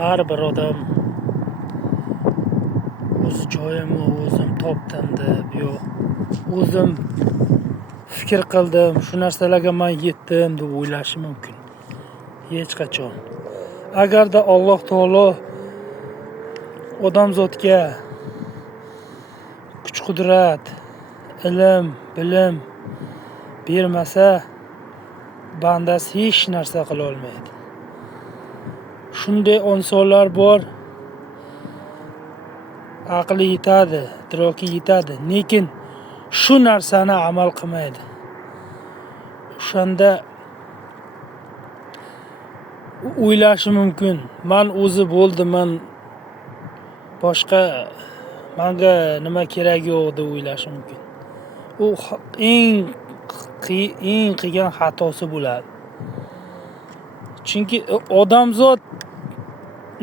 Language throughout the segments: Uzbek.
Har bir odam o'z joyimni o'zim topdim deb, yo'q o'zim fikr qildim, shu narsalarga men yetdim deb o'ylashi mumkin. Hech qachon. Agarda Alloh taolo odamzodga kuch-qudrat, ilm, bilim bermasa, bandasi hech narsa qila olmaydi. Shunday insonlar bor, aqli yetadi, idroki yetadi, lekin shu narsani amal qilmaydi. O'shanda o'ylashi mumkin, men o'zi bo'ldim, boshqa menga nima kerak yo'q deb o'ylashi mumkin. U eng qilgan xatosi bo'ladi. Chunki odamzod,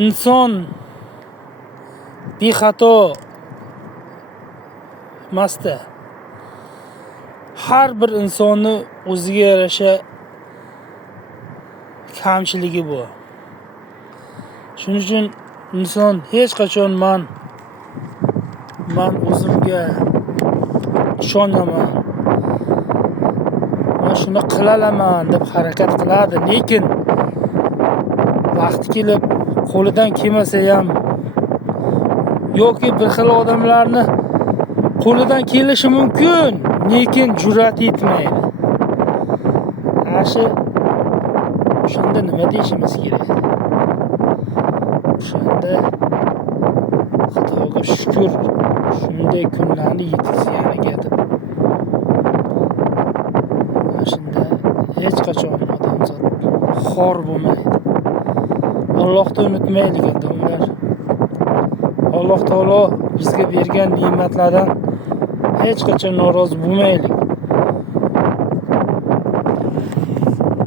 inson bexato emasda. Har bir insonni o'ziga yarasha kamchiligi bor. Shuning uchun inson hech qachon men o'zimga ishonaman, men shuni qila olaman deb harakat qiladi, lekin vaqti kelib qo'lidan kelmasa ham yoki bir xil odamlarni qo'lidan kelishi mumkin, lekin jur'at yetmaydi. O'shanda nima deyishimiz kerak? O'shanda Xudoga shukr, shunday kunlarni yetkazganiga deb. Shunda hech qachon odamzod xor bo'lmaydi. Allohni unutmaylik, odamlar. Alloh taolo bizga bergan ne'matlardan hech qachon norozi bo'lmaylik.